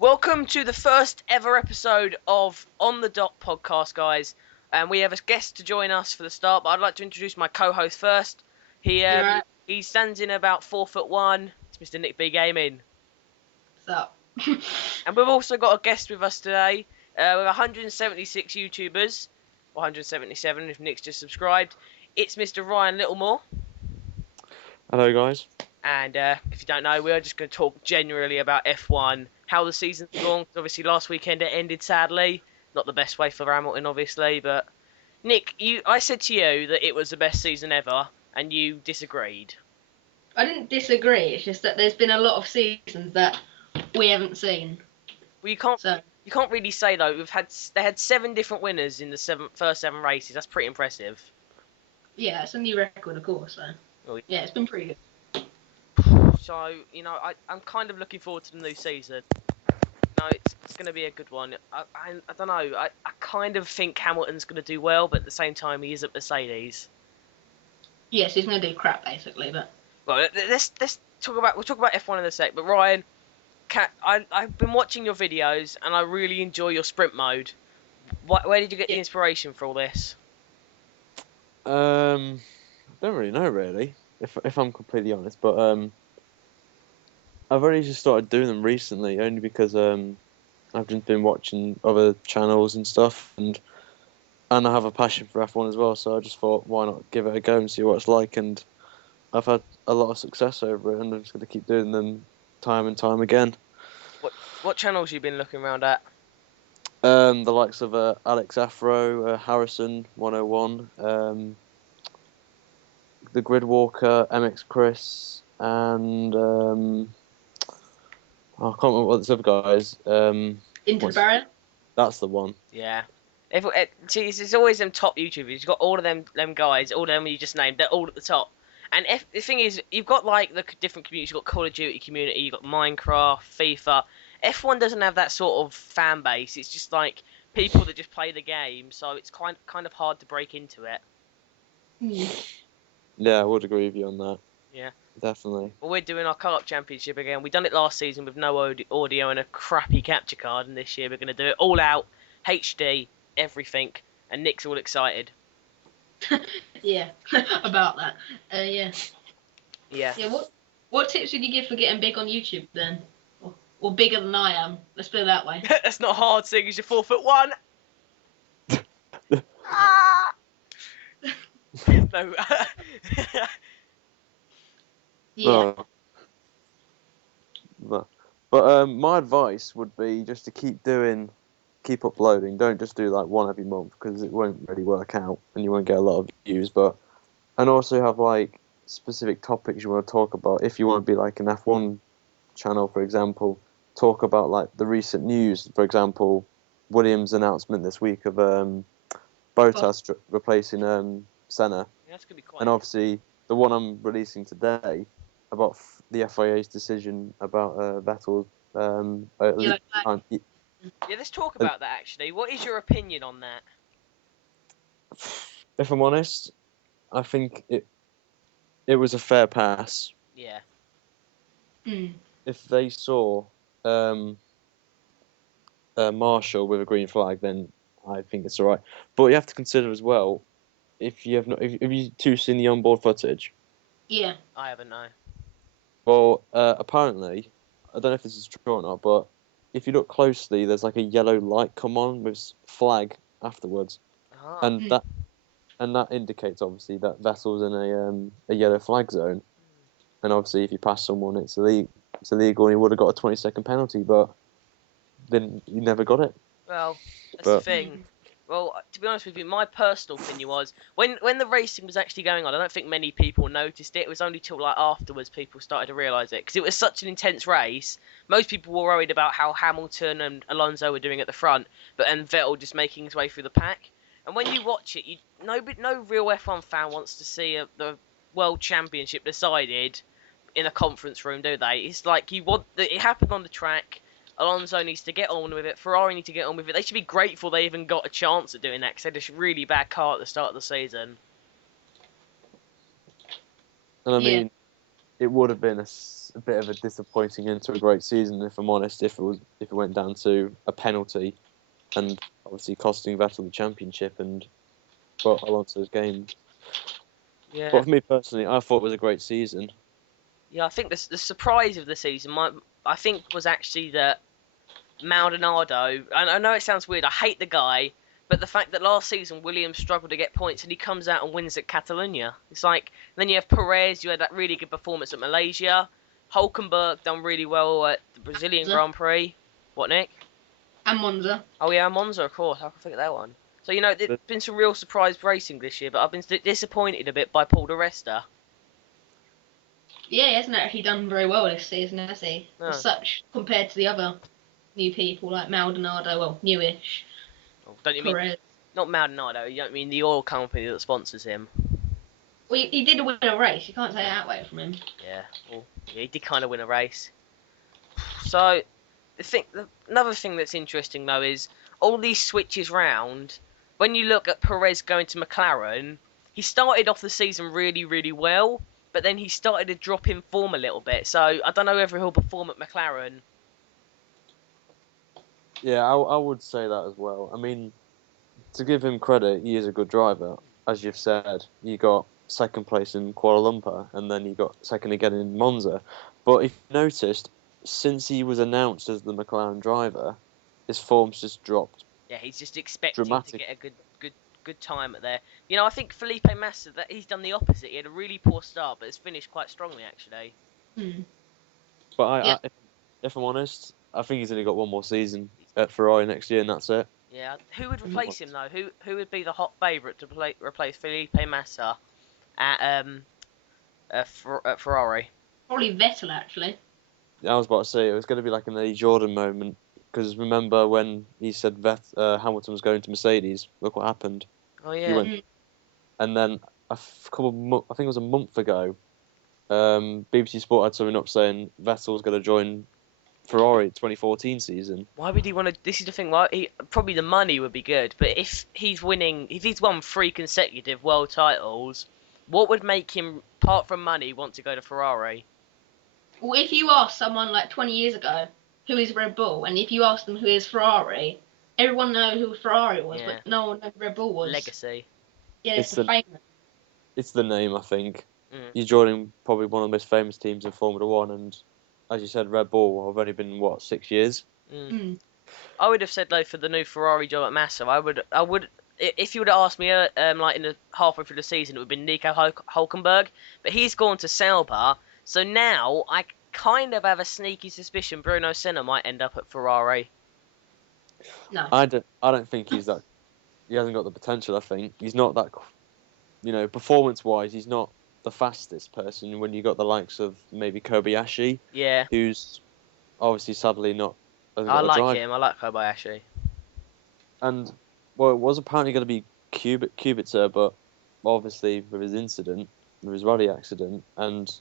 Welcome to the first ever episode of On the Dot podcast, guys. And we have a guest to join us for the start, but I'd like to introduce my co-host first. Right. He stands in about 4'1". It's Mr. NickBGaming. What's up? And we've also got a guest with us today. With 176 YouTubers, or 177 if Nick's just subscribed. It's Mr. Ryan Littlemore. Hello, guys. And if you don't know, we are just going to talk generally about F1, how the season's gone. Obviously, last weekend it ended sadly. Not the best way for Hamilton, obviously. But Nick, I said to you that it was the best season ever, and you disagreed. I didn't disagree. It's just that there's been a lot of seasons that we haven't seen. Well, you can't So really say though. They had 7 different winners in the first 7 races. That's pretty impressive. yeah, it's a new record, of course. So Well, yeah, it's been pretty good. So, I'm kind of looking forward to the new season. No, it's going to be a good one. I don't know. I kind of think Hamilton's going to do well, but at the same time, he is at Mercedes. Yes, he's gonna do crap basically, but Well, let's talk about F1 in a sec. But Ryan, I've been watching your videos, and I really enjoy your sprint mode. Where did you get the inspiration for all this? I don't really know, really, if I'm completely honest, but I've only just started doing them recently, only because I've just been watching other channels and stuff, and I have a passion for F1 as well, so I just thought, why not give it a go and see what it's like, and I've had a lot of success over it, and I'm just going to keep doing them time and time again. What channels you been looking around at? The likes of Alex Afro, Harrison 101, the Gridwalker, MX Chris, and I can't remember what this other guy is. into the barrier. That's the one. Yeah. See, it's always them top YouTubers. You've got all of them guys, all of them you just named. They're all at the top. And the thing is, you've got like the different communities. You've got Call of Duty community. You've got Minecraft, FIFA. F1 doesn't have that sort of fan base. It's just like people that just play the game. So it's kind of hard to break into it. Yeah, I would agree with you on that. Yeah. Definitely. Well, we're doing our co-op championship again. We done it last season with no audio and a crappy capture card, and this year we're going to do it all out, HD, everything, and Nick's all excited. Yeah, about that. Yeah. Yeah. Yeah. What tips would you give for getting big on YouTube then, or bigger than I am? Let's put it that way. That's not hard, seeing as you're 4'1". Ah! No. Yeah. But my advice would be just to keep uploading. Don't just do like one every month, because it won't really work out and you won't get a lot of views. And also have like specific topics you want to talk about. If you want to be like an F1 channel, for example, talk about like the recent news. For example, Williams' announcement this week of Bottas replacing Senna, Yeah, that's gonna be quite. and obviously the one I'm releasing today about the FIA's decision about Vettel's time. Yeah, let's talk about that actually. What is your opinion on that? If I'm honest, I think it was a fair pass. Yeah. If they saw Marshall with a green flag, then I think it's alright. But you have to consider as well, if you two seen the onboard footage. Yeah. I haven't, no. Well, apparently, I don't know if this is true or not, but if you look closely, there's like a yellow light come on with flag afterwards, Ah. and that indicates obviously that Vettel's in a yellow flag zone, and obviously if you pass someone, it's illegal, and he would have got a 20-second penalty, but then he never got it. Well, that's the thing. Well, to be honest with you, my personal opinion was when the racing was actually going on, I don't think many people noticed it. It was only till like afterwards people started to realise it, because it was such an intense race. Most people were worried about how Hamilton and Alonso were doing at the front, and Vettel just making his way through the pack. And when you watch it, no real F1 fan wants to see the World Championship decided in a conference room, do they? It's like it happened on the track. Alonso needs to get on with it. Ferrari need to get on with it. They should be grateful they even got a chance at doing that, because they had this really bad car at the start of the season. And I mean, it would have been was a bit of a disappointing end to a great season, if I'm honest. If it went down to a penalty, and obviously costing Vettel the championship and brought Alonso's game. Yeah. But for me personally, I thought it was a great season. Yeah, I think the surprise of the season, I think, was actually that Maldonado. And I know it sounds weird. I hate the guy, but the fact that last season Williams struggled to get points and he comes out and wins at Catalonia. It's like then you have Perez. You had that really good performance at Malaysia. Hulkenberg done really well at the Brazilian Grand Prix. What, Nick? And Monza. Oh yeah, Monza, of course. I can forget that one. So there's been some real surprise racing this year, but I've been disappointed a bit by Paul di Resta. Yeah, he hasn't actually done very well this season, has he? No. As such, compared to the other new people like Maldonado, well, newish. Oh, don't you mean not Maldonado? You don't mean the oil company that sponsors him? Well, he did win a race. You can't say that way from him. Yeah, well, yeah, he did kind of win a race. So, another thing that's interesting though is all these switches round. When you look at Perez going to McLaren, he started off the season really, really well, but then he started to drop in form a little bit. So I don't know whether he'll perform at McLaren. Yeah, I would say that as well. I mean, to give him credit, he is a good driver. As you've said, he got second place in Kuala Lumpur, and then he got second again in Monza. But if you noticed, since he was announced as the McLaren driver, his form's just dropped. Yeah, he's just expecting Dramatic. to get a good time at there. I think Felipe Massa, that he's done the opposite. He had a really poor start, but has finished quite strongly actually. But if I'm honest, I think he's only got one more season at Ferrari next year, and that's it. Yeah, who would replace him though? Who would be the hot favourite to replace Felipe Massa at Ferrari? Probably Vettel, actually. I was about to say it was going to be like an Eddie Jordan moment, because remember when he said Hamilton was going to Mercedes? Look what happened. Oh yeah. He went, and then I think it was a month ago, BBC Sport had something up saying Vettel's going to join Ferrari 2014 season. Why would he want to? This is the thing. Probably the money would be good, but if he's won 3 consecutive world titles, what would make him, apart from money, want to go to Ferrari? Well, if you ask someone like 20 years ago who is Red Bull, and if you ask them who is Ferrari, everyone know who Ferrari was, Yeah. but no one knew who Red Bull was. Legacy. Yeah, it's the famous. It's the name, I think. Mm. You're joining probably one of the most famous teams in Formula One, and as you said, Red Bull have only been 6 years. I would have said though for the new Ferrari job at Massa, I would if you would have asked me like in the halfway through the season, it would have been Nico Hulkenberg, but he's gone to Sauber, so now I kind of have a sneaky suspicion Bruno Senna might end up at Ferrari. No. I don't think he's that. He hasn't got the potential. I think he's not that. Performance-wise, he's not the fastest person. When you got the likes of maybe Kobayashi, Yeah. who's obviously sadly not. I like him. I like Kobayashi. And well, it was apparently going to be Kubica, but obviously with his incident, with his rally accident, and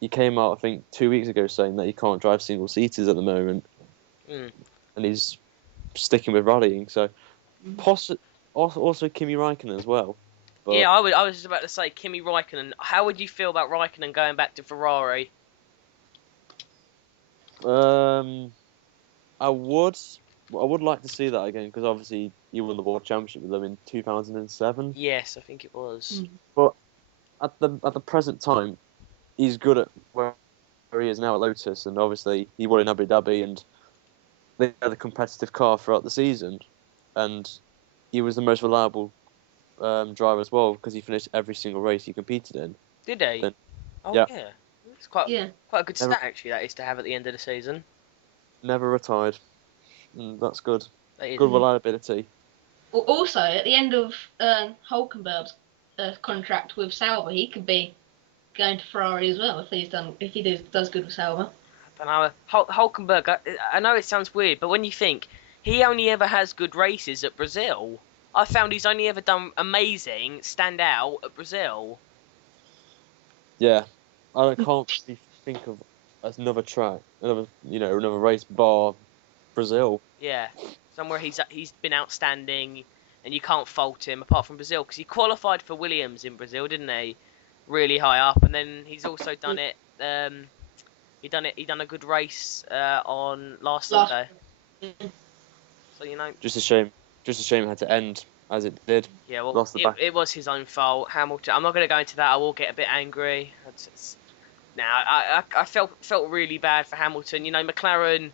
he came out I think 2 weeks ago saying that he can't drive single seaters at the moment, and he's sticking with rallying. So also Kimi Räikkönen as well. But yeah, I was just about to say Kimi Räikkönen. How would you feel about Räikkönen going back to Ferrari? I would like to see that again, because obviously he won the World Championship with them in 2007. Yes, I think it was. But at the present time, he's good at where he is now at Lotus, and obviously he won in Abu Dhabi, and they had a competitive car throughout the season, and he was the most reliable driver as well, because he finished every single race he competed in. Did he? Oh yeah. It's quite a good Never, stat actually that is to have at the end of the season. Never retired. That's good. That is. Good reliability. Well, also, at the end of Hulkenberg's contract with Sauber, he could be going to Ferrari as well if he does good with Sauber. I don't know. Hulkenberg, I know it sounds weird, but when you think he only ever has good races at Brazil, I found he's only ever done amazing, stand out at Brazil. Yeah, I can't really think of another track, another race bar Brazil. Yeah, somewhere he's been outstanding, and you can't fault him apart from Brazil, because he qualified for Williams in Brazil, didn't he? Really high up, and then he's also done it He done it. He done a good race on last Last- Sunday. So you know. Just a shame. Just a shame it had to end as it did. Yeah, well, Lost the back. it was his own fault. Hamilton. I'm not going to go into that. I will get a bit angry. Now, I felt really bad for Hamilton. You know, McLaren,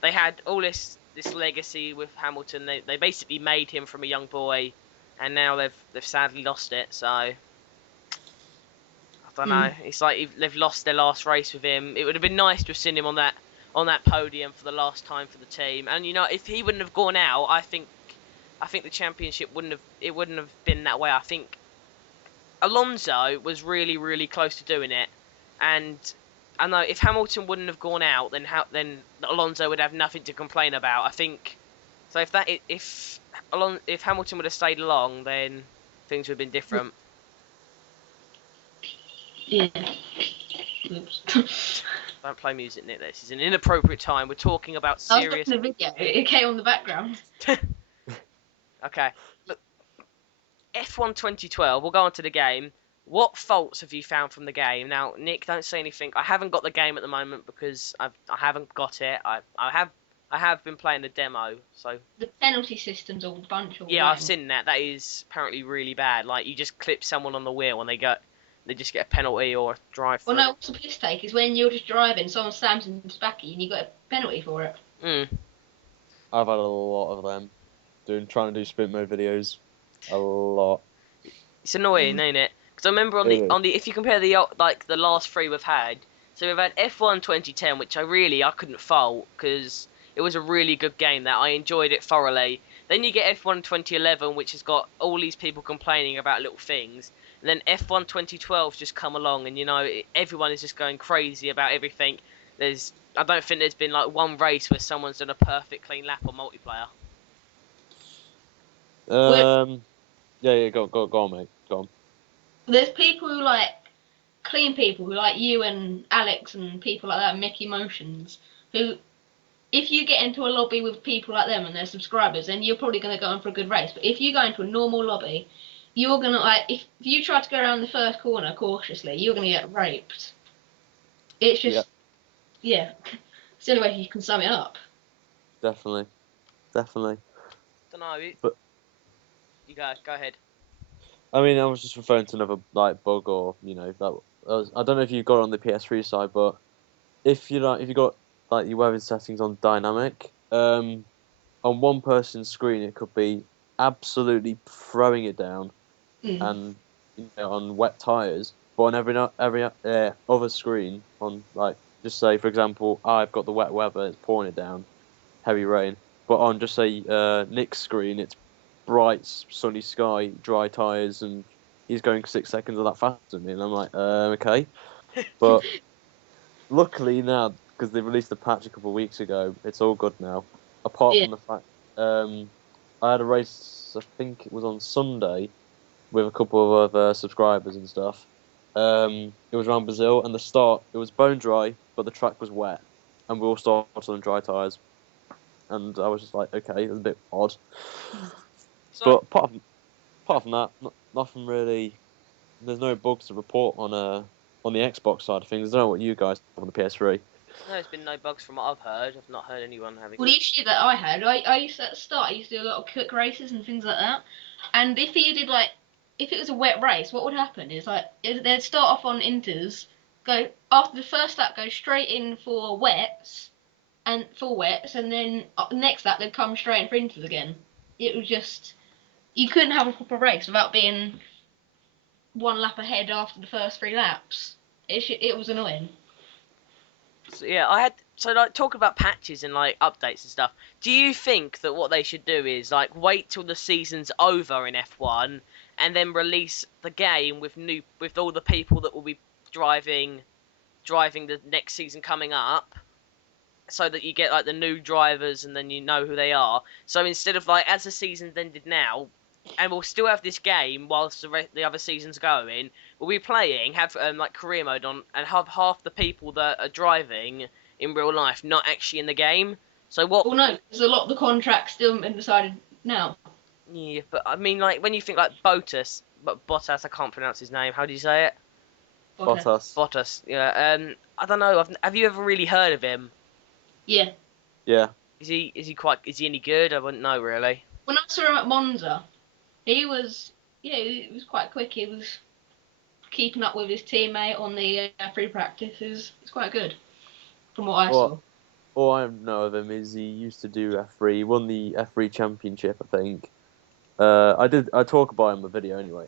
they had all this legacy with Hamilton. They basically made him from a young boy, and now they've sadly lost it. So I don't know. It's like they've lost their last race with him. It would have been nice to have seen him on that podium for the last time for the team. And you know, if he wouldn't have gone out, I think the championship wouldn't have been that way. I think Alonso was really, really close to doing it, and I know if Hamilton wouldn't have gone out, then Alonso would have nothing to complain about. I think so. If Hamilton would have stayed along, then things would have been different. Yeah. Oops. Don't play music, Nick. This is an inappropriate time. We're talking about I was serious. watching the video. It came on the background. Okay. Look, F1 2012. We'll go on to the game. What faults have you found from the game? Now, Nick, don't say anything. I haven't got the game at the moment because I haven't got it. I have been playing the demo, so The penalty system's a bunch of. yeah, I've seen that. That is apparently really bad. Like you just clip someone on the wheel and they just get a penalty or a drive. Well, no, what's the piss take is when you're just driving, someone slams into backy and you got a penalty for it. I've had a lot of them. Trying to do sprint mode videos. A lot. It's annoying, ain't it? Because I remember on the if you compare the last three we've had, so we've had F1 2010, which I couldn't fault because it was a really good game that I enjoyed it thoroughly. Then you get F1 2011, which has got all these people complaining about little things. And then F1 2012's just come along, and you know everyone is just going crazy about everything. I don't think there's been like one race where someone's done a perfect clean lap on multiplayer. Yeah, go on, mate. Go on. There's people who like clean people who like you and Alex and people like that, Mickey Motions, who, if you get into a lobby with people like them and their subscribers, then you're probably going to go on for a good race. But if you go into a normal lobby, you're going to, if you try to go around the first corner cautiously, you're going to get raped. It's just, yeah. It's the only way you can sum it up. Definitely. Don't know. But you go ahead. I mean, I was just referring to another like bug, or you know, I don't know if you got it on the PS3 side, but if you got like your weather settings on dynamic, on one person's screen it could be absolutely throwing it down, and on wet tires, but on every other screen, on like just say for example I've got the wet weather, it's pouring it down, heavy rain, but on just say Nick's screen it's bright sunny sky, dry tires, and he's going 6 seconds of that faster than me, and I'm like okay, but luckily now because they released the patch a couple of weeks ago, it's all good now. Apart from the fact I had a race, I think it was on Sunday, with a couple of other subscribers and stuff. It was around Brazil, and the start, it was bone dry, but the track was wet, and we all started on dry tyres. And I was just like, okay, it was a bit odd. But apart from that, nothing really. There's no bugs to report on the Xbox side of things. I don't know what you guys have on the PS3. No, there's been no bugs from what I've heard. I've not heard anyone having. Well, the issue that I had, I used to, at the start, I used to do a lot of cook races and things like that. And if it was a wet race, what would happen is they'd start off on inters, go after the first lap, go straight in for wets, and then next lap they'd come straight in for inters again. It was just, you couldn't have a proper race without being one lap ahead after the first 3 laps. It was annoying. So, yeah, talk about patches and like updates and stuff. Do you think that what they should do is like wait till the season's over in F1 and then release the game with all the people that will be driving the next season coming up, so that you get like the new drivers and then you know who they are. So instead of like as the season's ended now, and we'll still have this game whilst the other season's going, we'll be playing, have like career mode on, and have half the people that are driving in real life not actually in the game. So what? Well, no, there's a lot of the contracts still haven't been decided now. Yeah, but I mean, like when you think like Bottas, I can't pronounce his name. How do you say it? Okay. Bottas. Bottas. Yeah. I don't know. Have you ever really heard of him? Yeah. Yeah. Is he any good? I wouldn't know really. When I saw him at Monza, he was he was quite quick. He was keeping up with his teammate on the free practices. It's quite good, from what I saw. All I know of him is he used to do F3. He won the F3 championship, I think. I talk about him in the video anyway.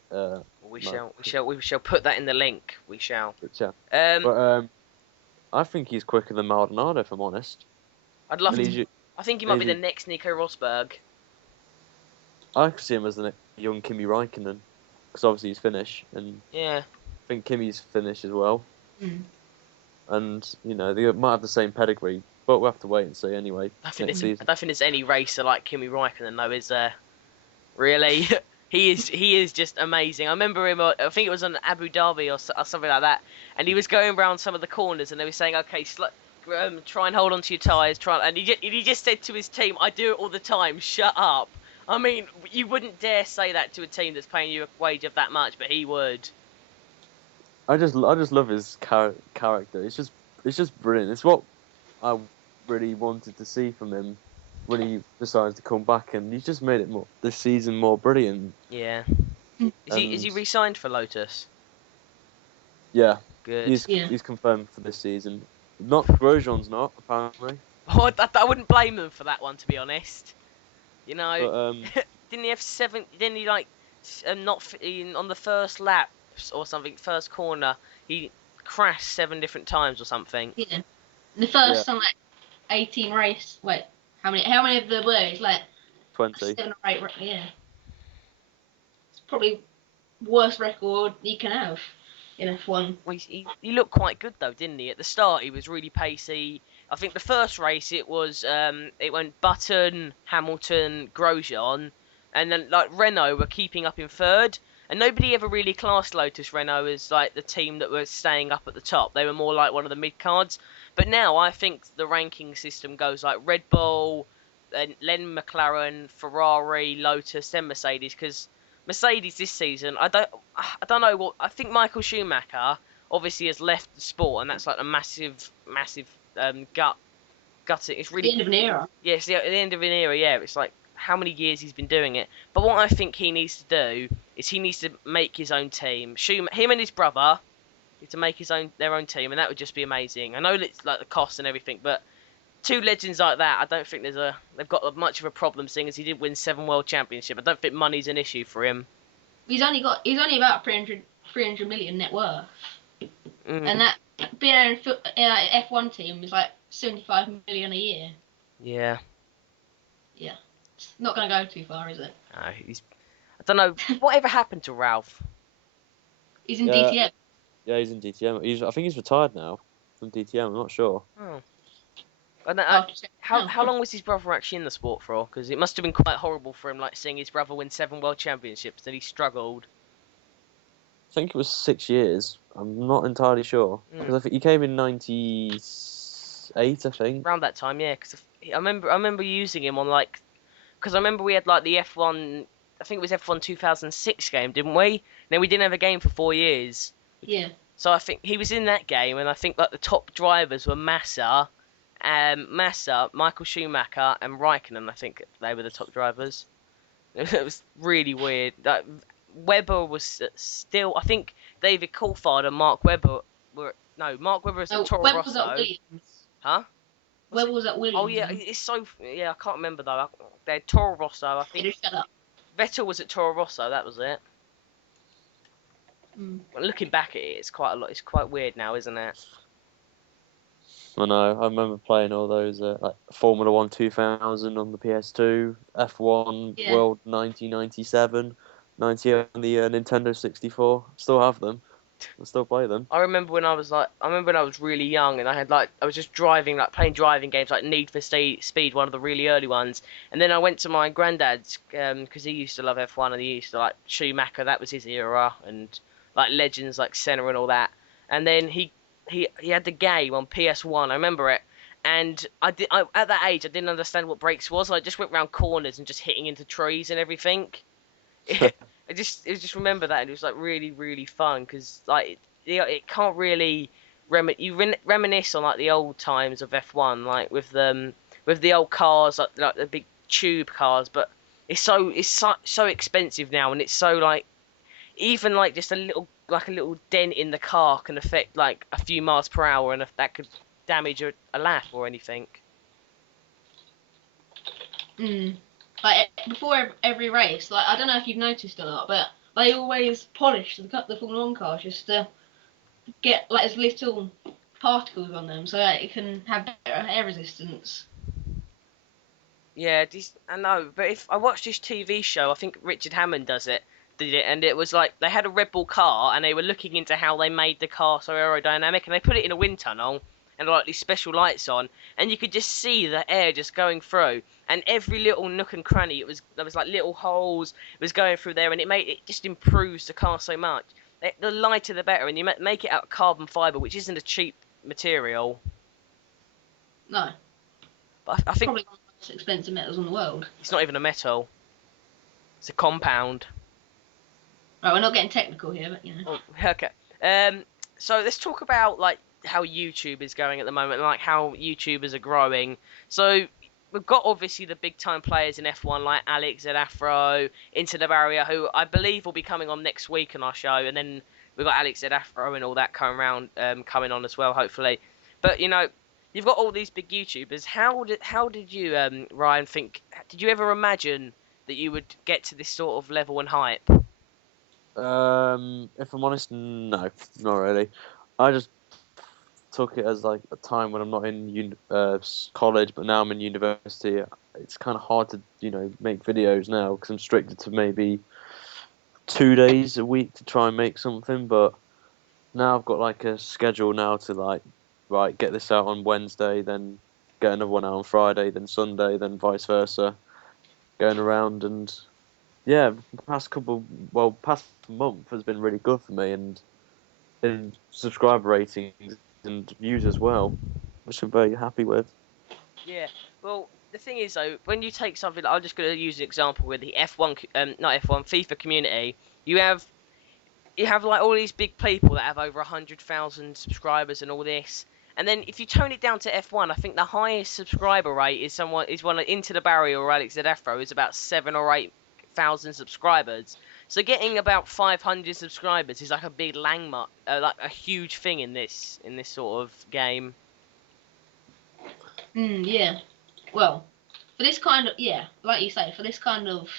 We shall put that in the link. We shall. But I think he's quicker than Maldonado, if I'm honest. I'd love to. I think he might be the next Nico Rosberg. I could see him as the young Kimi Räikkönen, because obviously he's Finnish, and yeah, I think Kimi's Finnish as well. Mm. And they might have the same pedigree, but we'll have to wait and see anyway. I don't think there's any racer like Kimi Räikkönen though, is there? Really, he is just amazing. I remember him. I think it was on Abu Dhabi or something like that, and he was going around some of the corners, and they were saying, "Okay, try and hold on to your tyres." And he just said to his team, "I do it all the time. Shut up." I mean, you wouldn't dare say that to a team that's paying you a wage of that much, but he would. I just love his character. It's just brilliant. It's what I really wanted to see from him when he decided to come back, and he's just made it this season more brilliant. Yeah. Is he re-signed for Lotus? Yeah. Good. He's confirmed for this season. Grosjean's not, apparently. Oh, I wouldn't blame them for that one, to be honest. But, didn't he have 7? Didn't he on the first lap or something, first corner, he crashed 7 different times or something? Yeah. The first time, 18 race. Wait, how many of there were? It's 20. 7 or 8. Yeah. It's probably worst record you can have in F1. Well, he looked quite good though, didn't he? At the start, he was really pacey. I think the first race it went Button, Hamilton, Grosjean, and then Renault were keeping up in third. And nobody ever really classed Lotus Renault as the team that was staying up at the top. They were more like one of the mid cards. But now I think the ranking system goes like Red Bull, then McLaren, Ferrari, Lotus, then Mercedes. Because Mercedes this season, I don't know what. I think Michael Schumacher obviously has left the sport, and that's a massive gutting. It's really the end of an era. Yeah, it's the end of an era. Yeah, it's how many years he's been doing it. But what I think he needs to do is he needs to make his own team. Him and his brother need to make their own team, and that would just be amazing. I know it's the cost and everything, but 2 legends like that, I don't think they've got much of a problem, seeing as he did win 7 world championships. I don't think money's an issue for him. He's only about 300 million net worth, and that being an F1 team is 75 million a year. Yeah. Yeah, it's not going to go too far, is it? No, I don't know. Whatever happened to Ralph? He's in DTM. Yeah, he's in DTM. I think he's retired now from DTM. I'm not sure. Oh. How long was his brother actually in the sport for? Because it must have been quite horrible for him, seeing his brother win 7 world championships, and he struggled. I think it was 6 years. I'm not entirely sure. Because I think he came in 98, I think. Around that time, yeah. Because I remember using him on because I remember we had the F1. I think it was F1 2006 game, didn't we? Then we didn't have a game for 4 years. Yeah. So I think he was in that game, and I think the top drivers were Massa, Michael Schumacher, and Raikkonen. I think they were the top drivers. It was really weird. Webber was still. I think David Coulthard and Mark Webber were. No, Mark Webber was at Toro Webber Rosso. was at Williams. Huh? Webber was at Williams. Oh yeah, it's so. Yeah, I can't remember though. They had Toro Rosso. I think. Just shut up. Vettel was at Toro Rosso. That was it. Well, looking back at it, it's quite a lot. It's quite weird now, isn't it? I know. I remember playing all those Formula 1 2000 on the PS2, F1 World 1997, 90 on the Nintendo 64. Still have them. I still play them. I remember when I was really young, and I had I was just driving, playing driving games like Need for Speed, one of the really early ones. And then I went to my granddad's because he used to love F1, and he used to Schumacher. That was his era, and legends like Senna and all that. And then he had the game on PS1. I remember it, and at that age I didn't understand what brakes was. I just went round corners and just hitting into trees and everything. I just remember that, and it was really really fun because it can't really reminisce on like the old times of F1, like with the old cars, like the big tube cars. But it's so expensive now, and it's so like even like just a little dent in the car can affect like a few miles per hour, and if that could damage a lap or anything. Mm. Like before every race, like I don't know if you've noticed or not, but they always polish the Formula One cars just to get like as little particles on them so that it can have better air resistance. Yeah, I know, but if I watched this TV show, I think Richard Hammond did it, and it was like they had a Red Bull car, and they were looking into how they made the car so aerodynamic, and they put it in a wind tunnel, and like these special lights on, and you could just see the air just going through, and every little nook and cranny, there was like little holes, it was going through there, and it just improves the car so much. The lighter the better, and you make it out of carbon fiber, which isn't a cheap material. No, But I think probably one of the most expensive metals in the world. it's not even a metal; it's a compound. Right, we're not getting technical here, but you know. Oh, okay. So let's talk about like how YouTube is going at the moment, and like how YouTubers are growing. So we've got obviously the big time players in F1 like Alex at Afro, Into the Barrier, who I believe will be coming on next week on our show, and then we've got Alex at Afro and all that coming on as well, hopefully. But you know, you've got all these big YouTubers. How did you, Ryan, think? Did you ever imagine that you would get to this sort of level and hype? If I'm honest, no, not really. I just took it as like a time when I'm not in college, but now I'm in university. It's kind of hard to make videos now because I'm restricted to maybe 2 days a week to try and make something. But now I've got like a schedule now to like right get this out on Wednesday, then get another one out on Friday, then Sunday, then vice versa, going around and. Yeah, past month has been really good for me, and in subscriber ratings and views as well, which I'm very happy with. Yeah. Well, the thing is though, when you take something, I'm just going to use an example with the F1, not F1, FIFA community. You have like all these big people that have over 100,000 subscribers and all this. And then if you tone it down to F1, I think the highest subscriber rate is one Into the Barrier or Alex Afro is about 7 or 8,000 subscribers. So getting about 500 subscribers is like a big landmark, like a huge thing in this sort of game. Yeah. Well, for this kind of like you say, for this kind of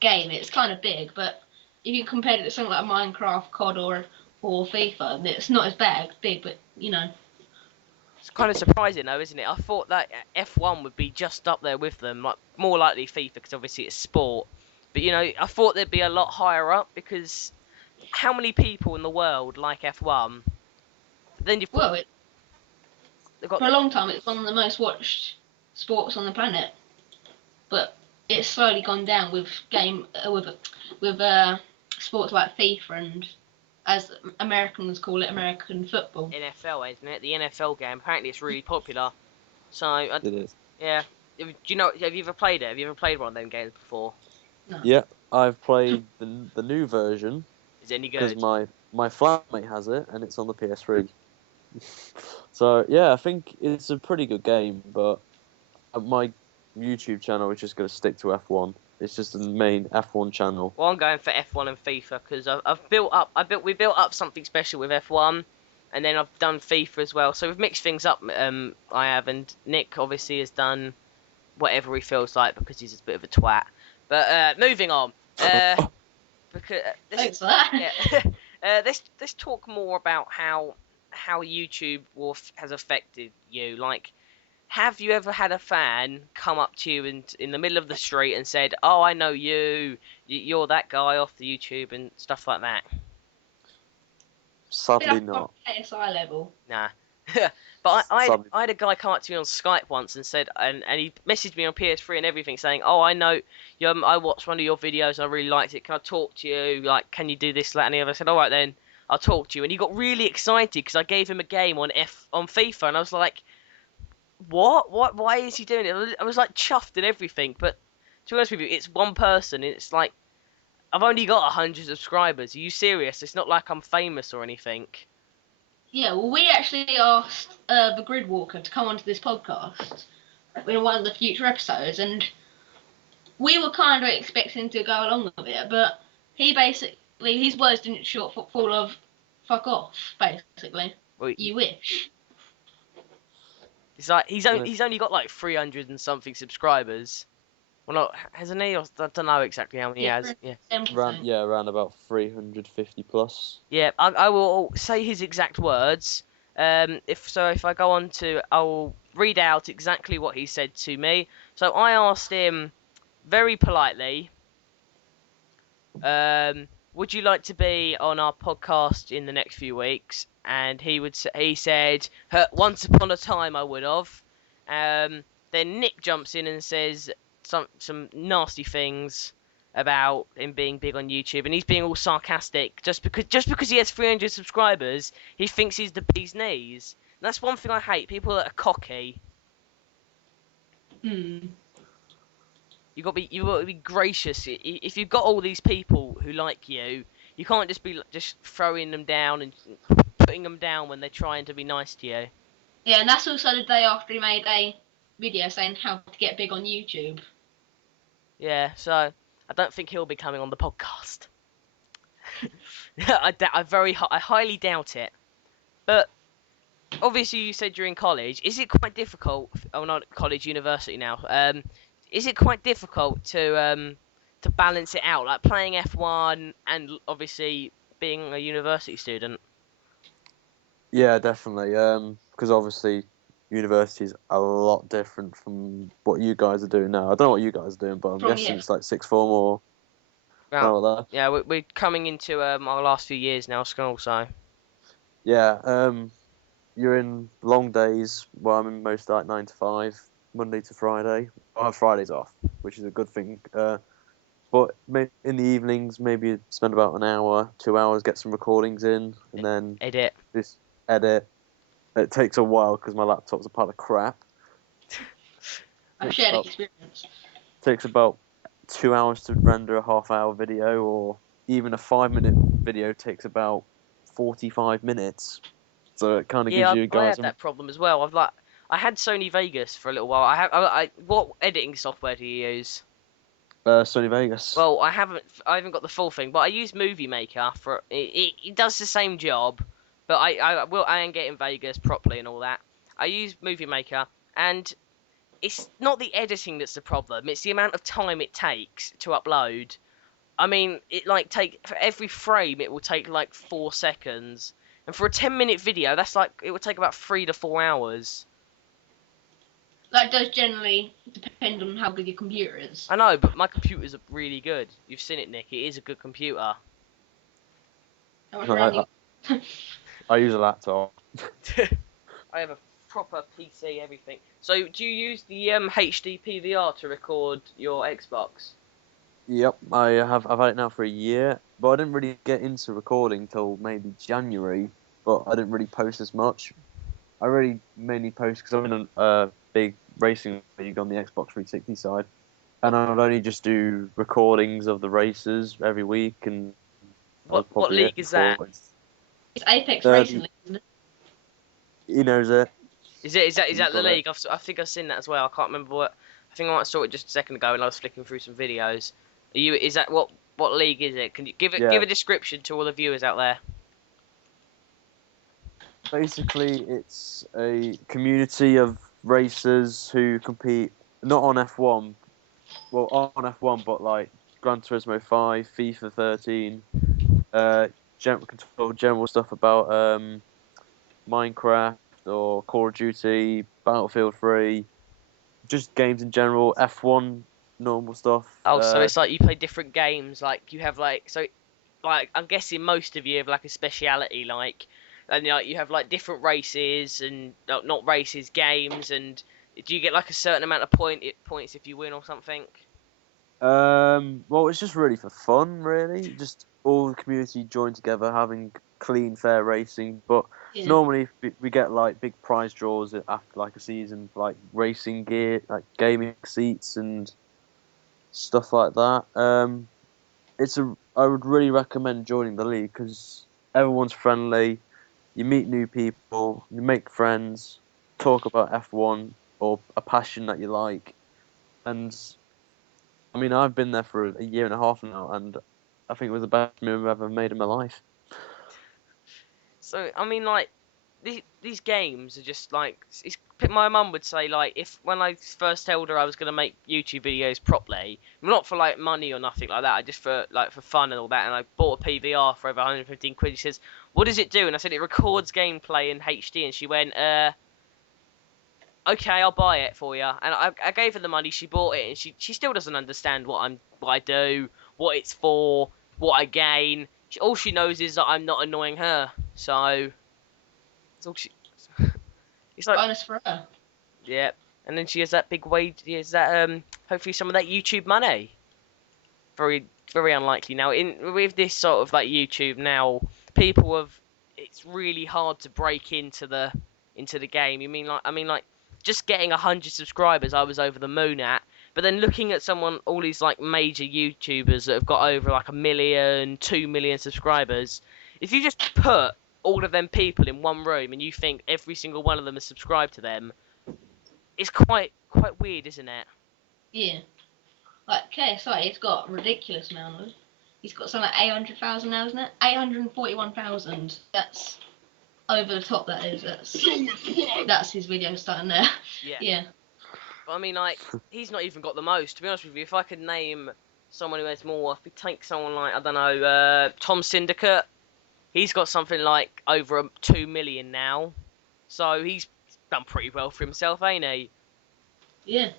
game, it's kind of big. But if you compare it to something like Minecraft, COD, or FIFA, it's not as big. But you know. It's kind of surprising though, isn't it? I thought that F1 would be just up there with them, like more likely FIFA because obviously it's sport. But you know, I thought they'd be a lot higher up because how many people in the world like F1? Then you've Well, got for a long time it's one of the most watched sports on the planet, but it's slowly gone down with sports like FIFA and, as Americans call it, American football. NFL, isn't it? The NFL game. Apparently, it's really popular. So It is. yeah. Do you know? Have you ever played it? Have you ever played one of them games before? No. Yeah, I've played the new version Is it any because good? my flatmate has it and it's on the PS3. So yeah, I think it's a pretty good game, but my YouTube channel is just going to stick to F1. It's just the main F1 channel. Well, I'm going for F1 and FIFA because we built up something special with F1, and then I've done FIFA as well. So we've mixed things up. I have, and Nick obviously has done whatever he feels like because he's a bit of a twat. But moving on. Because Thanks for that. yeah. Let's talk more about how YouTube has affected you. Like, have you ever had a fan come up to you in the middle of the street and said, "Oh, I know you. You're that guy off the YouTube," and stuff like that? Sadly not. ASI level. Nah. But I Sadly. had a guy come up to me on Skype once and said, and he messaged me on PS3 and everything saying, "Oh, I know, I watched one of your videos and I really liked it. Can I talk to you? Like, can you do this, that, and the other?" I said, "All right then, I'll talk to you." And he got really excited because I gave him a game on FIFA, and I was like, "What? Why is he doing it?" I was like chuffed and everything. But to be honest with you, it's one person. It's like I've only got 100 subscribers. Are you serious? It's not like I'm famous or anything. Yeah, well, we actually asked the Grid Walker to come onto this podcast in one of the future episodes, and we were kind of expecting to go along with it, but he basically, his words didn't short fall of "fuck off," basically. Well, You wish. it's like he's only got like 300 and something subscribers. Well, not hasn't he? Or, I don't know exactly how many he has. Yeah. Around about 350 plus. Yeah, I will say his exact words. If I go on to, I will read out exactly what he said to me. So I asked him very politely, would you like to be on our podcast in the next few weeks? And he said, once upon a time I would have. Then Nick jumps in and says some nasty things about him being big on YouTube, and he's being all sarcastic just because he has 300 subscribers, he thinks he's the bee's knees. And that's one thing I hate, people that are cocky. You got to be gracious. If you've got all these people who like you, you can't just be just throwing them down and putting them down when they're trying to be nice to you. Yeah, and that's also the day after he made a video saying how to get big on YouTube. Yeah, so I don't think he'll be coming on the podcast. I highly doubt it. But obviously, you said you're in college. Is it quite difficult? Oh, not college, university now. Is it quite difficult to balance it out, like playing F1 and obviously being a university student? Yeah, definitely. Because obviously, university is a lot different from what you guys are doing now. I don't know what you guys are doing, but I'm guessing it's like sixth form or something like that. Yeah, we're coming into our last few years now, school. So yeah, you're in long days. Well, I'm in most like 9 to 5, Monday to Friday. I have Fridays off, which is a good thing. But in the evenings, maybe spend about an hour, 2 hours, get some recordings in, and then just edit. It takes a while because my laptop's a pile of crap. I've shared experience. Takes about 2 hours to render a half-hour video, or even a 5-minute video takes about 45 minutes. So it kind of gives you guys. I had that problem as well. I had Sony Vegas for a little while. What editing software do you use? Sony Vegas. Well, I haven't got the full thing, but I use Movie Maker for it does the same job, but I am getting Vegas properly and all that. I use Movie Maker, and it's not the editing that's the problem. It's the amount of time it takes to upload. I mean, for every frame it will take like 4 seconds, and for a 10-minute video, it would take about 3 to 4 hours. That does generally depend on how good your computer is. I know, but my computers are really good. You've seen it, Nick. It is a good computer. I use a laptop. I have a proper PC, everything. So, do you use the HD PVR to record your Xbox? Yep, I've had it now for a year, but I didn't really get into recording till maybe January. But I didn't really post as much. I really mainly post because I'm in a big racing league on the Xbox 360 side, and I would only just do recordings of the races every week. And what league is that? It's Apex Racing League, isn't it? He knows it. Is that the league? I think I've seen that as well. I can't remember what. I think I might have saw it just a second ago when I was flicking through some videos. Is that what league is it? Can you give a description to all the viewers out there? Basically, it's a community of racers who compete not on F1, well on F1, but like Gran Turismo 5, FIFA 13, general stuff about Minecraft or Call of Duty, Battlefield 3, just games in general, F1, normal stuff. Oh, so it's like you play different games, like you have I'm guessing most of you have like a speciality, and you have like different races and not races, games, and do you get like a certain amount of points if you win or something? Well, it's just really for fun, really. Just all the community join together, having clean, fair racing. But normally we get like big prize draws after like a season, like racing gear, like gaming seats and stuff like that. I would really recommend joining the league because everyone's friendly. you meet new people, you make friends, talk about F1 or a passion that you like, and I mean, I've been there for a year and a half now, and I think it was the best move I've ever made in my life. So I mean, like these games are just like my mum would say like if when I first told her I was gonna make YouTube videos properly, not for like money or nothing like that, just for like for fun and all that, and I bought a PVR for over 115 quid. She says, "What does it do?" And I said it records gameplay in HD, and she went, okay, I'll buy it for you." And I gave her the money, she bought it, and she still doesn't understand what I do, what it's for, what I gain. All she knows is that I'm not annoying her. So it's all she. It's like, Bonus for her. yeah. And then she has that big wage. Is that hopefully some of that YouTube money. Very very unlikely now. With this sort of like YouTube now, people have. It's really hard to break into the game. I mean like just getting 100 subscribers, I was over the moon at. But then looking at all these like major YouTubers that have got over like 1 million, 2 million subscribers, if you just put all of them people in one room and you think every single one of them is subscribed to them, it's quite weird, isn't it? Yeah. Like KSI, he's got a ridiculous amount of. He's got something like 800,000 now, isn't it? 841,000. That's over the top. That is. That's his video starting there. Yeah. Yeah. But I mean, like, he's not even got the most. To be honest with you, if I could name someone who has more, if we take someone like, I don't know, Tom Syndicate, he's got something like over 2 million now. So he's done pretty well for himself, ain't he? Yeah.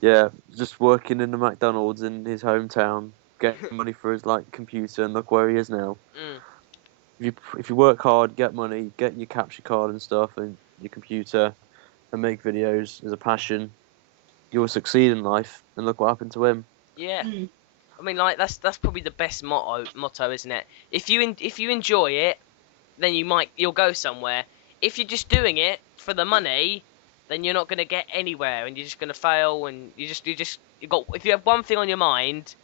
Yeah, just working in the McDonald's in his hometown, getting money for his like computer, and look where he is now. Mm. If you work hard, get money, get your capture card and stuff, and your computer, and make videos as a passion, you will succeed in life. And look what happened to him. Yeah. Mm. I mean, like, that's probably the best motto, isn't it? If you enjoy it, then you'll go somewhere. If you're just doing it for the money, then you're not gonna get anywhere, and you're just gonna fail. And if you have one thing on your mind,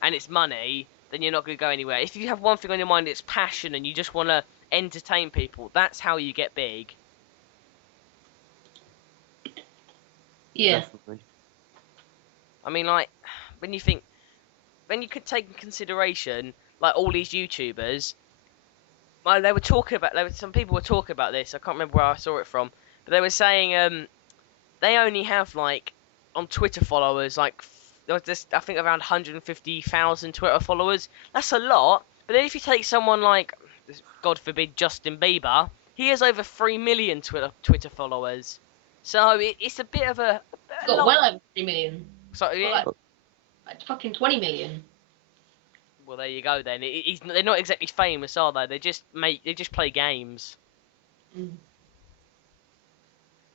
and it's money, then you're not gonna go anywhere. If you have one thing on your mind, it's passion, and you just wanna entertain people, that's how you get big. Yeah. Definitely. I mean, like, when you could take in consideration, like, all these YouTubers, well, some people were talking about this. I can't remember where I saw it from, but they were saying they only have like on Twitter followers like there was this, I think around 150,000 Twitter followers. That's a lot. But then if you take someone like, God forbid, Justin Bieber, he has over 3 million Twitter followers. So it's a bit of He's got well over 3 million. So yeah. Like fucking 20 million. Well, there you go then. They're not exactly famous, are they? They just play games. Mm.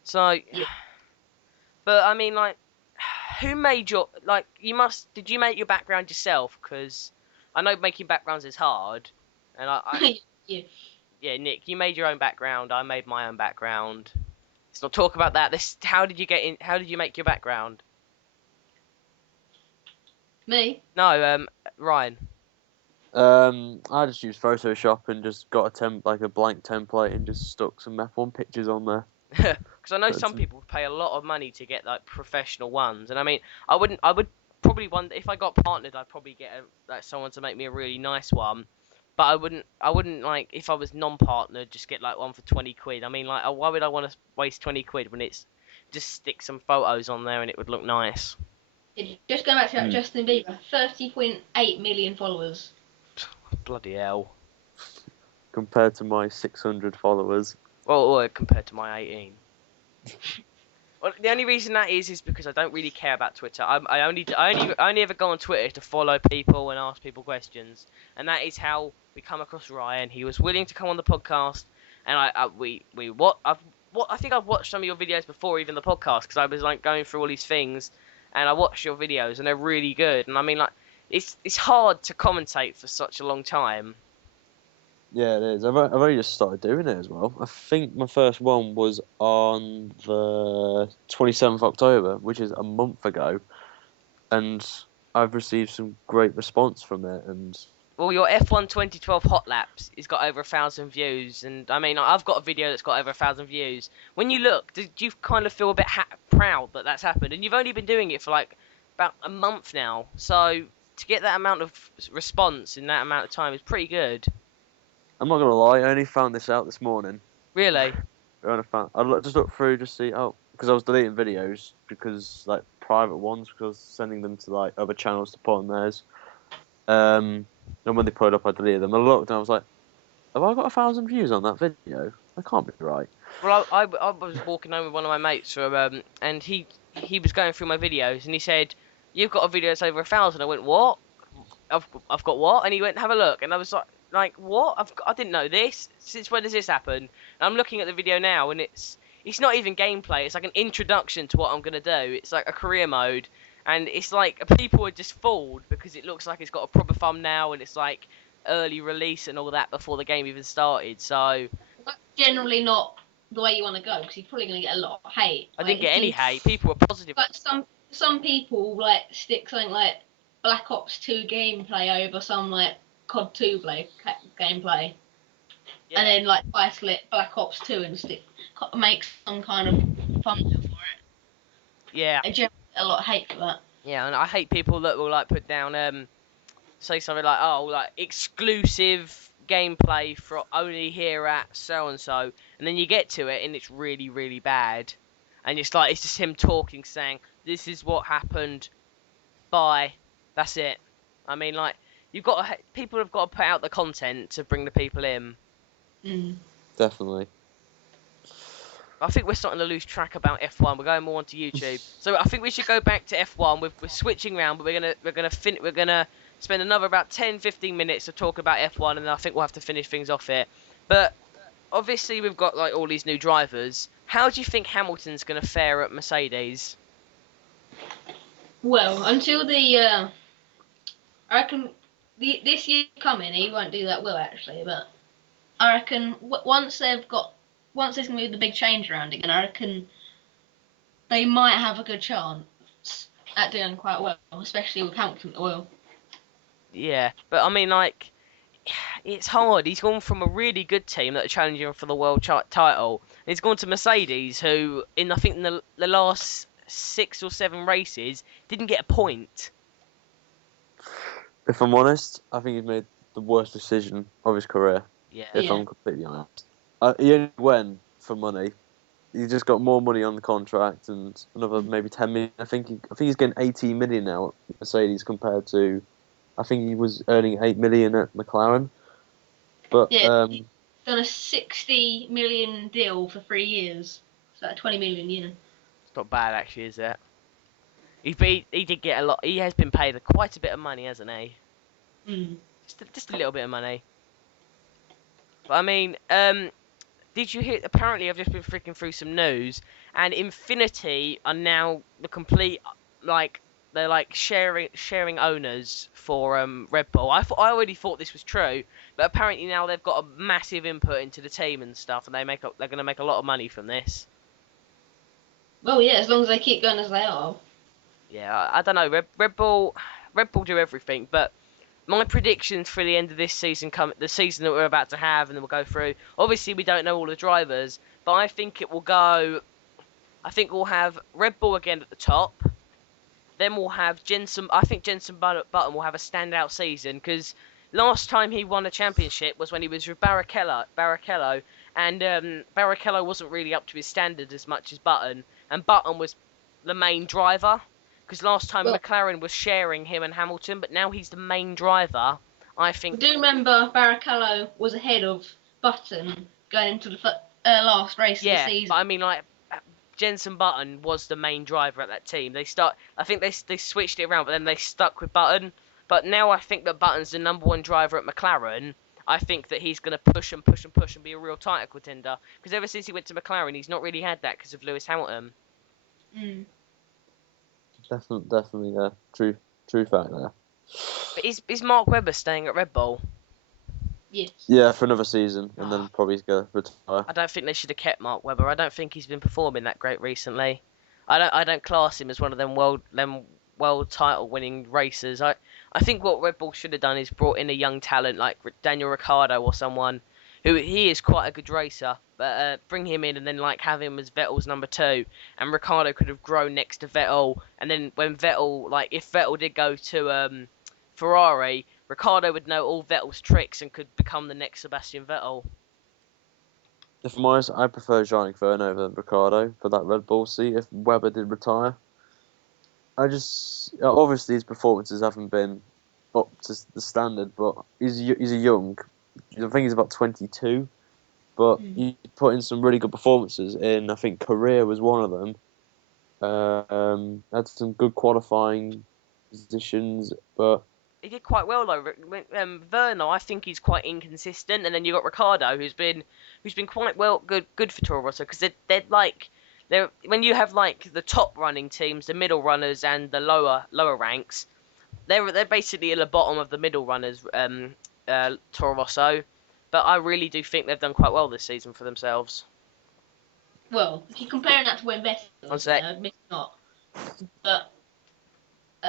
So, Yeah. but I mean, like, who made your did you make your background yourself? Because I know making backgrounds is hard, and Yeah. yeah, Nick, you made your own background. I made my own background. Let's not talk about that. How did you get in? How did you make your background? Me? No, Ryan. I just used Photoshop and just got a blank template and just stuck some F1 pictures on there. Because I know some people pay a lot of money to get like professional ones, and I mean, I would probably wonder if I got partnered, I'd probably get someone to make me a really nice one. But I wouldn't like if I was non-partnered, just get like one for 20 quid. I mean, like, why would I want to waste 20 quid when it's just stick some photos on there and it would look nice? Just going back to that Justin Bieber, 30.8 million followers. Bloody hell. Compared to my 600 followers. Well, compared to my 18. Well, the only reason that is because I don't really care about Twitter. I only ever go on Twitter to follow people and ask people questions, and that is how we come across Ryan. He was willing to come on the podcast, and I think I've watched some of your videos before even the podcast, because I was like going through all these things, and I watched your videos and they're really good. And I mean, like, it's hard to commentate for such a long time. Yeah, it is. I've only just started doing it as well. I think my first one was on the 27th of October, which is a month ago, and I've received some great response from it, and Well, your F1 2012 hot laps has got over 1,000 views, and I mean, I've got a video that's got over 1,000 views. When you look, do you kind of feel a bit proud that that's happened? And you've only been doing it for like about a month now, so to get that amount of response in that amount of time is pretty good. I'm not gonna lie, I only found this out this morning. Really? Just looked through, just see, because I was deleting videos because like private ones, because I was sending them to like other channels to put on theirs. And when they put it up, I deleted them. I looked and I was like, have I got 1,000 views on that video? That can't be right. Well, I was walking home with one of my mates from and he was going through my videos and he said, "You've got a video that's over 1,000." I went, "What? I've got what?" And he went, "Have a look." And I was like what? I didn't know this. Since when does this happen? And I'm looking at the video now and it's not even gameplay. It's like an introduction to what I'm gonna do. It's like a career mode. And it's like people are just fooled because it looks like it's got a proper thumbnail and it's like early release and all that before the game even started. So That's generally not the way you want to go because you're probably going to get a lot of hate. I didn't get any hate. People were positive. But some people like stick something like Black Ops 2 gameplay over some like COD 2 gameplay, Yeah. and then like isolate Black Ops 2 and make some kind of thumbnail for it. Yeah. I generally get a lot of hate for that. Yeah, and I hate people that will like put down say something like, "Oh, like exclusive gameplay for only here at so and so," and then you get to it and it's really, really bad, and it's just him talking, saying, "This is what happened. Bye." That's it. I mean, like people have got to put out the content to bring the people in. Definitely. I think we're starting to lose track about F1. We're going more onto YouTube, so I think we should go back to F1. We're switching around, but we're gonna spend another about 10-15 minutes to talk about F1, and then I think we'll have to finish things off here. But obviously, we've got like all these new drivers. How do you think Hamilton's gonna fare at Mercedes? Well, until I reckon this year coming, he won't do that well actually. But I reckon once there's gonna be the big change around again, I reckon they might have a good chance at doing quite well, especially with Hamilton at well. Yeah, but I mean, like, it's hard. He's gone from a really good team that are challenging for the world title. And he's gone to Mercedes, who I think in the last 6 or 7 races didn't get a point. If I'm honest, I think he's made the worst decision of his career. Yeah. If I'm completely honest. He only went for money. He just got more money on the contract and another maybe 10 million. I think he's getting 18 million now at Mercedes compared to, I think he was earning 8 million at McLaren. But yeah, he's done a 60 million deal for 3 years. So 20 million, yeah. It's not bad actually, is it? He did get a lot. He has been paid quite a bit of money, hasn't he? Just a little bit of money. But I mean, did you hear? Apparently, I've just been freaking through some news, and Infinity are now the complete they're like sharing owners for Red Bull. I already thought this was true, but apparently now they've got a massive input into the team and stuff, and they're going to make a lot of money from this. Well, yeah, as long as they keep going as they are. Yeah, I don't know. Red Bull do everything, but my predictions for the end of this season, the season that we're about to have, and then we'll go through. Obviously, we don't know all the drivers, but I think it will go. I think we'll have Red Bull again at the top. Then we'll have Jenson. I think Jenson Button will have a standout season because last time he won a championship was when he was with Barrichello, and Barrichello wasn't really up to his standard as much as Button, and Button was the main driver. Because last time McLaren was sharing him and Hamilton, but now he's the main driver. I think. I do remember Barrichello was ahead of Button going into the last race of the season. Yeah, but I mean, like, Jenson Button was the main driver at that team. I think they switched it around, but then they stuck with Button. But now I think that Button's the #1 driver at McLaren. I think that he's going to push and be a real title contender. Because ever since he went to McLaren, he's not really had that because of Lewis Hamilton. Definitely, true fact there. But is Mark Webber staying at Red Bull? Yes. Yeah, for another season, and then probably he's gonna retire. I don't think they should have kept Mark Webber. I don't think he's been performing that great recently. I don't class him as one of them world title winning racers. I I think what Red Bull should have done is brought in a young talent like Daniel Ricciardo or someone who he is quite a good racer, but bring him in and then like have him as Vettel's number 2, and Ricciardo could have grown next to Vettel, and then when Vettel, like if Vettel did go to Ferrari, Ricciardo would know all Vettel's tricks and could become the next Sebastian Vettel. If I'm honest, I prefer Jean-Luc Vergne over Ricardo for that Red Bull seat if Webber did retire. Obviously his performances haven't been up to the standard, but he's a young. I think he's about 22, but he put in some really good performances. I think Korea was one of them. Had some good qualifying positions, but he did quite well though. Verno, I think he's quite inconsistent, and then you got Ricardo, who's been quite good for Toro Rosso, because they're when you have like the top running teams, the middle runners, and the lower ranks, they're basically at the bottom of the middle runners, Toro Rosso. But I really do think they've done quite well this season for themselves. Well, if you're comparing that to when Vettel was One sec. there, maybe not. But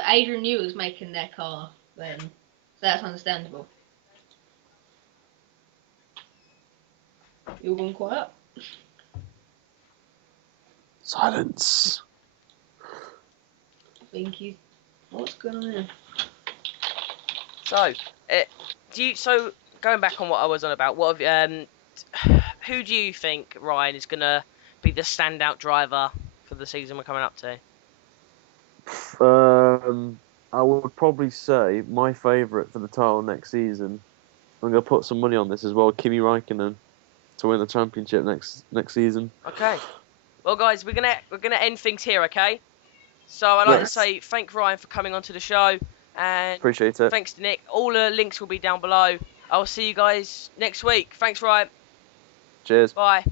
Adrian Newey was making their car then, so that's understandable. You're going quiet. silence. I think he's... What's going on here? So, going back on what I was on about, who do you think, Ryan, is gonna be the standout driver for the season we're coming up to? I would probably say my favourite for the title next season. I'm gonna put some money on this as well. Kimi Räikkönen to win the championship next season. Okay. Well, guys, we're gonna end things here. Okay. So I'd like to say thank Ryan for coming onto the show, and Appreciate it. thanks to Nick. All the links will be down below. I'll see you guys next week. Thanks, Ryan. Cheers. Bye.